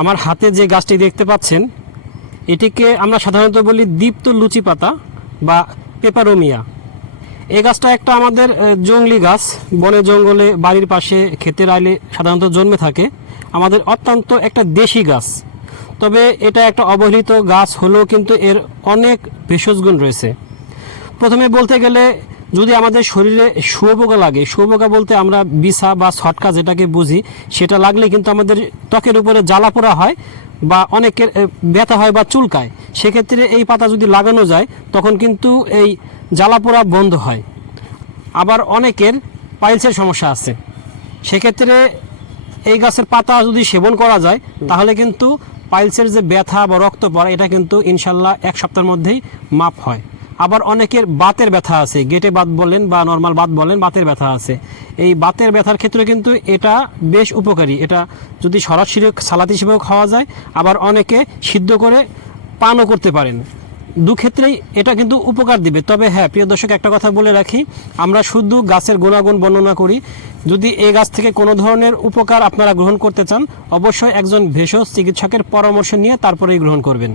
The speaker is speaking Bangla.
আমার হাতে যে গাছটি দেখতে পাচ্ছেন, এটিকে আমরা সাধারণত বলি দীপ্ত লুচি পাতা বা পেপারোমিয়া। এই গাছটা একটা আমাদের জংলি গাছ। বনে, জঙ্গলে, বাড়ির পাশে, ক্ষেতের আইলে সাধারণত জন্মে থাকে। আমাদের অত্যন্ত একটা দেশি গাছ। তবে এটা একটা অবহেলিত গাছ হলেও কিন্তু এর অনেক ভেষজ গুণ রয়েছে। প্রথমে বলতে গেলে যদি আমাদের শরীরে শুয়োপোকা লাগে, শুয়োপোকা বলতে আমরা বিছা বা ছটকা যেটাকে বুঝি, সেটা লাগলে কিন্তু আমাদের ত্বকের উপরে জ্বালা পোড়া হয় বা অনেকের ব্যথা হয় বা চুলকায়। সেক্ষেত্রে এই পাতা যদি লাগানো যায়, তখন কিন্তু এই জ্বালা পোড়া বন্ধ হয়। আবার অনেকের পাইলসের সমস্যা আছে। সেক্ষেত্রে এই গাছের পাতা যদি সেবন করা যায়, তাহলে কিন্তু পাইলসের যে ব্যথা বা রক্ত পড়া এটা কিন্তু ইনশাল্লাহ এক সপ্তাহের মধ্যেই মাপ হয়। আবার অনেকের বাতের ব্যথা আছে। গেটে বাত বলেন বা নর্মাল বাত বলেন, বাতের ব্যথা আছে। এই বাতের ব্যথার ক্ষেত্রে কিন্তু এটা বেশ উপকারী। এটা যদি সরাসরি সালাদ হিসেবেও খাওয়া যায়, আবার অনেকে সিদ্ধ করে পানও করতে পারেন। দু ক্ষেত্রেই এটা কিন্তু উপকার দিবে। তবে হ্যাঁ প্রিয় দর্শক, একটা কথা বলে রাখি, আমরা শুধু গাছের গুণাগুণ বর্ণনা করি। যদি এই গাছ থেকে কোনো ধরনের উপকার আপনারা গ্রহণ করতে চান, অবশ্যই একজন ভেষজ চিকিৎসকের পরামর্শ নিয়ে তারপরেই গ্রহণ করবেন।